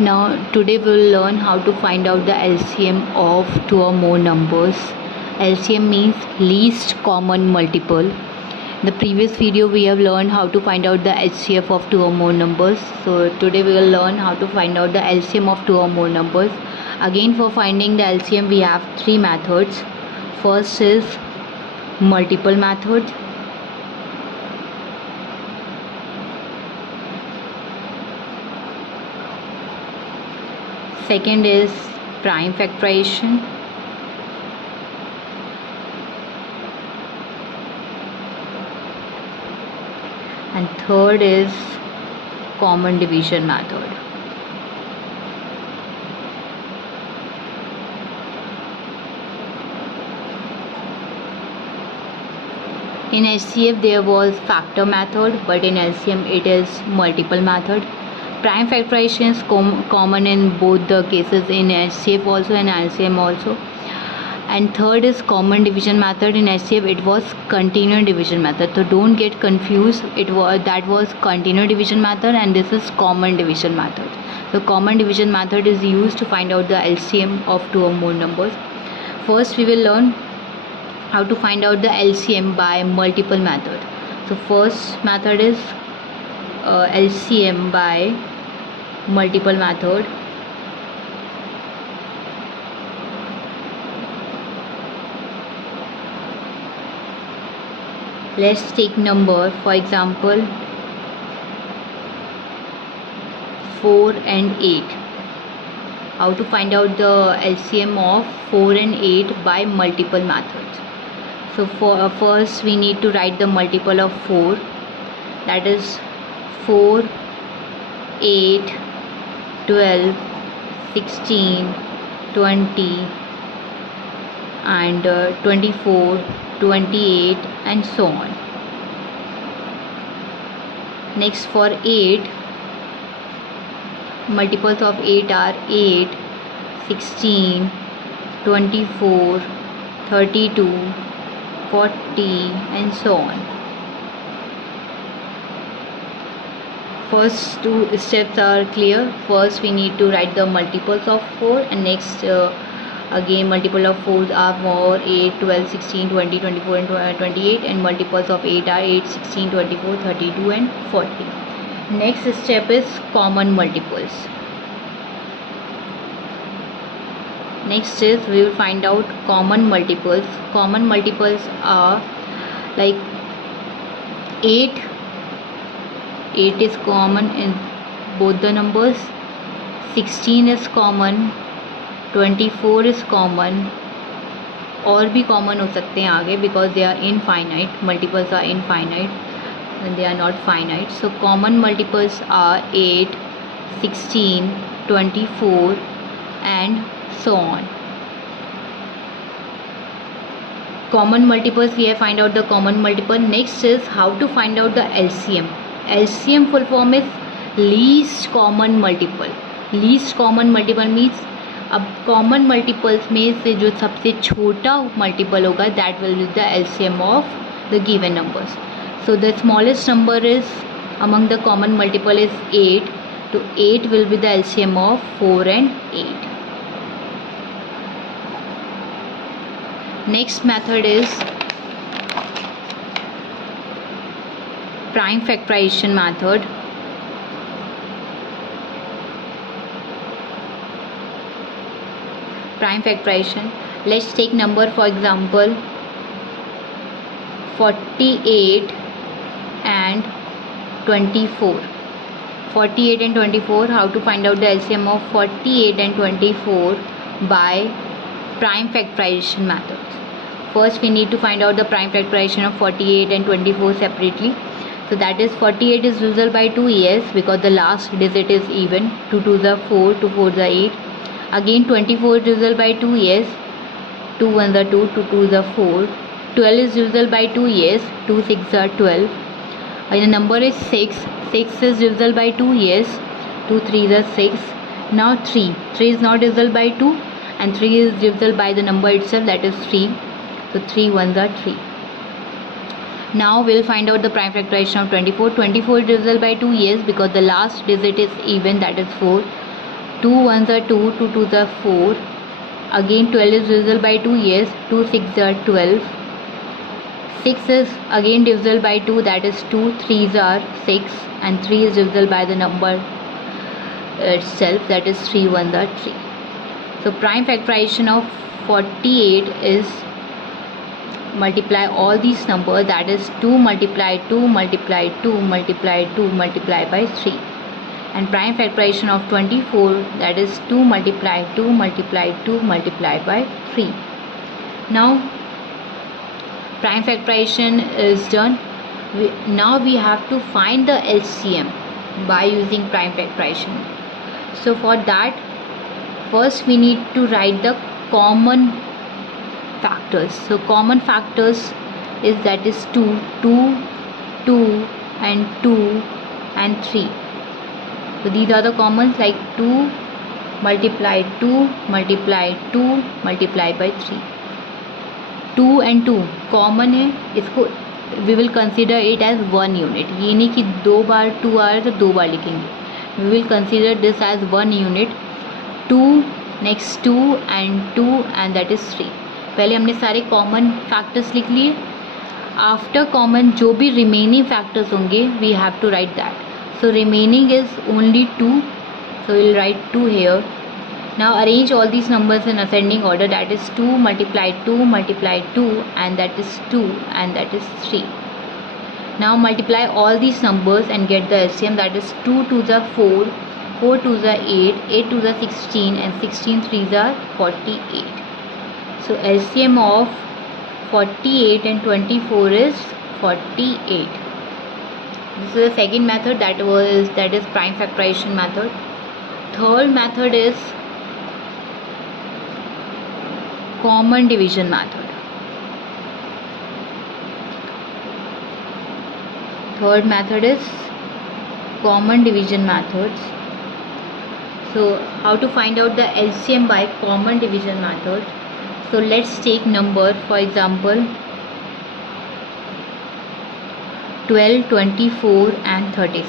Now today we will learn how to find out the LCM of two or more numbers. LCM means least common multiple. In the previous video we have learned how to find out the HCF of two or more numbers. So today we will learn how to find out the LCM of two or more numbers. Again, for finding the LCM we have three methods. First is multiple method. Second is prime factorization. And third is common division method. In HCF there was factor method, but in LCM it is multiple method. Prime factorization is common in both the cases, in HCF also and LCM also. And third is common division method. In HCF it was continuous division method, so don't get confused. That was continuous division method and this is common division method. So common division method is used to find out the LCM of two or more numbers. First we will learn how to find out the LCM by multiple method. So first method is LCM by multiple method. Let's take number, for example 4 and 8. How to find out the LCM of 4 and 8 by multiple methods. So for first we need to write the multiple of 4, that is 4, 8, 12, 16, 20 and 24, 28 and so on. Next for 8, multiples of 8 are 8, 16, 24, 32, 40 and so on. First two steps are clear. First we need to write the multiples of 4 and next again multiple of 4 are 4, 8, 12, 16, 20, 24 and 28 and multiples of 8 are 8, 16, 24, 32 and 40. Next step is common multiples. Next is we will find out common multiples. Common multiples are like 8 is common in both the numbers, 16 is common, 24 is common, और भी common हो सकते हैं आगे because they are infinite. Multiples are infinite and they are not finite. So common multiples are 8, 16, 24 and so on. Common multiples, we have find out the common multiple. Next is how to find out the LCM. LCM full form is least common multiple. Least common multiple means अब common multiples में से जो सबसे छोटा multiple होगा that will be the LCM of the given numbers. So the smallest number is among the common multiple is 8. So 8 will be the LCM of 4 and 8. Next method is prime factorization method. Prime factorization. Let's take number, for example 48 and 24. 48 and 24. How to find out the LCM of 48 and 24 by prime factorization method. First we need to find out the prime factorization of 48 and 24 separately. So that is 48 is divisible by 2, yes, because the last digit is even. 2 2 the 4, 2 4 the 8. Again 24 is divisible by 2, yes, 2 1 the 2, 2 2 the 4. 12 is divisible by 2, yes, 2 6 the 12. And the number is 6. 6 is divisible by 2, yes, 2 3 the 6. Now 3 is not divisible by 2 and 3 is divisible by the number itself, that is 3. So 3 1s are 3. Now we'll find out the prime factorization of 24. 24 is divisible by 2, yes, because the last digit is even, that is 4. 2 1s are 2, 2 2s are 4. Again 12 is divisible by 2, yes, 2 6s are 12. 6 is again divisible by 2, that is 2 3s are 6, and 3 is divisible by the number itself, that is 3 1s are 3. So prime factorization of 48 is multiply all these numbers, that is 2 multiply 2 multiply 2 multiply 2 multiply by 3. And prime factorization of 24, that is 2 multiply 2 multiply 2 multiply by 3. Now prime factorization is done. Now we have to find the LCM by using prime factorization. So for that, first we need to write the common factors. So common factors is, that is 2 2 2 and 2 and 3. So these are the commons, like 2 multiply 2 multiply 2 multiply by 3. 2 and 2 common है, इसको we will consider it as one unit. ये नहीं कि 2 बार 2 आ रहा है तो 2 बार लिखेंगे. We will consider this as one unit. 2 next 2 and 2 and that is 3. पहले हमने सारे कॉमन फैक्टर्स लिख लिए. आफ्टर कॉमन जो भी रिमेनिंग फैक्टर्स होंगे we have to write that. So remaining is only 2, so we'll write 2 here. Now arrange all these numbers in ascending order, that is 2 multiply 2 multiply 2 and that is 2 and that is 3. Now multiply all these numbers and get the LCM, that is 2 2s are 4, 4 2s are 8, 8 2s are 16 and 16 3s are 48. So LCM of 48 and 24 is 48. This is the second method, that is prime factorization method. Third method is common division method. Third method is common division methods. So how to find out the LCM by common division method? So let's take number, for example 12, 24 and 36.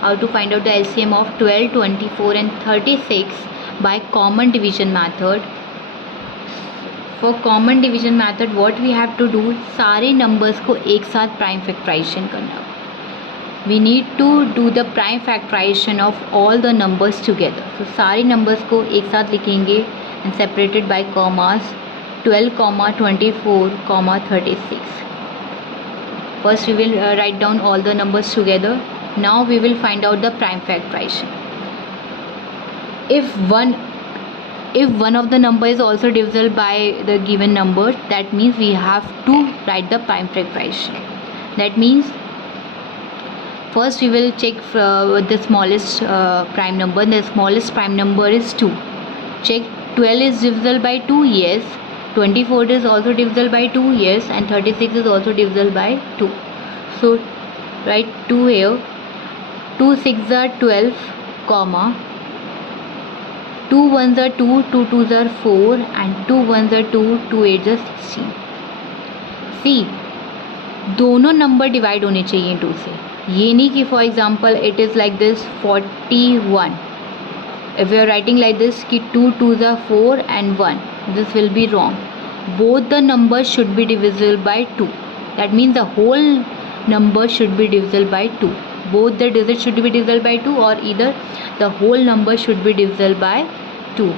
How to find out the LCM of 12, 24 and 36 by common division method? For common division method what we have to do, सारे numbers को एक साथ prime factorization करना. We need to do the prime factorization of all the numbers together. So सारे numbers को एक साथ लिखेंगे and separated by commas, 12, 24, 36. First we will write down all the numbers together. Now we will find out the prime factorization. If one of the number is also divisible by the given number, that means we have to write the prime factorization. That means first we will check the smallest prime number. The smallest prime number is 2. Check 12 is divisible by 2, yes. 24 is also divisible by 2, yes. And 36 is also divisible by 2. So write 2 here. 2 6s are 12, comma 2 1s are 2, 2 2s are 4 and 2 1s are 2, 2 8s are 16. See, दोनों number divide होने चाहिए 2 से. ये नहीं कि for example it is like this 41. If you are writing like this कि 2 2s are 4 and 1, this will be wrong. Both the numbers should be divisible by 2. That means the whole number should be divisible by 2. Both the digits should be divisible by 2, or either the whole number should be divisible by 2.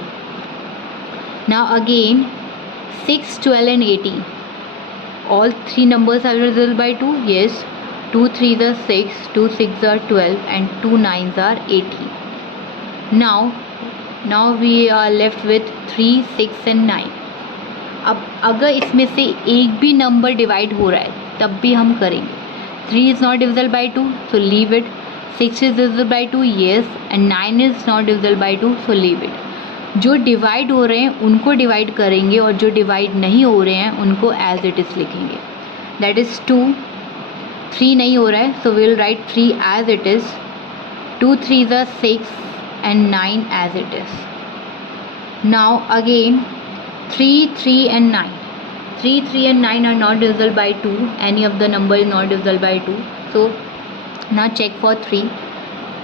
Now again 6, 12 and 18. All three numbers are divisible by 2. Yes. 2 3s are 6, 2 6s are 12 and 2 9s are 18. Now we are left with 3, 6 and 9. अब अगर इसमें से एक भी number divide हो रहा है तब भी हम करेंगे. 3 is not divisible by 2, so leave it. 6 is divisible by 2, yes. And 9 is not divisible by 2, so leave it. जो डिवाइड हो रहे हैं उनको डिवाइड करेंगे और जो डिवाइड नहीं हो रहे हैं उनको एज इट इज़ लिखेंगे. That is 2. 3 नहीं हो रहा है, so we will write 3 as it is. 2 3s are 6 and 9 as it is. Now again 3, 3 and 9. 3, 3 and 9 are not divisible by 2. Any of the number is not divisible by 2. So now check for 3.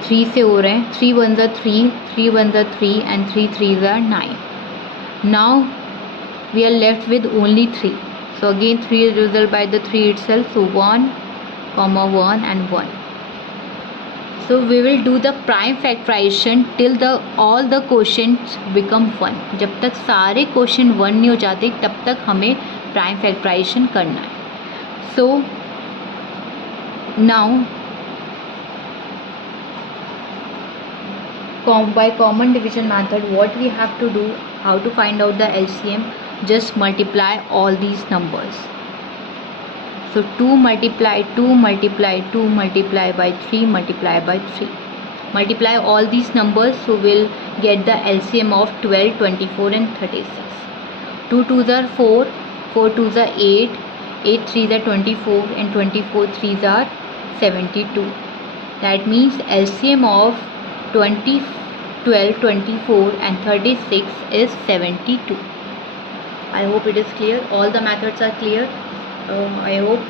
3 से हो रहे हैं. 3 1s are 3, 3 1s are 3 and 3 3s are 9. Now we are left with only 3. So again 3 is divisible by the 3 itself. So 1, 1 and 1. So we will do the prime factorization till all the quotients become 1. जब तक सारे question 1 नहीं हो जाते तब तक हमें prime factorisation करना है. So now by common division method, what we have to do, how to find out the LCM, just multiply all these numbers. So 2 multiply 2 multiply 2 multiply by 3 multiply by 3. Multiply all these numbers, so we'll get the LCM of 12, 24 and 36. 2 2s are 4, 4 2s are 8, 8 3s are 24 and 24 3s are 72. That means LCM of 20, 12, 24 and 36 is 72. I hope it is clear. All the methods are clear. I hope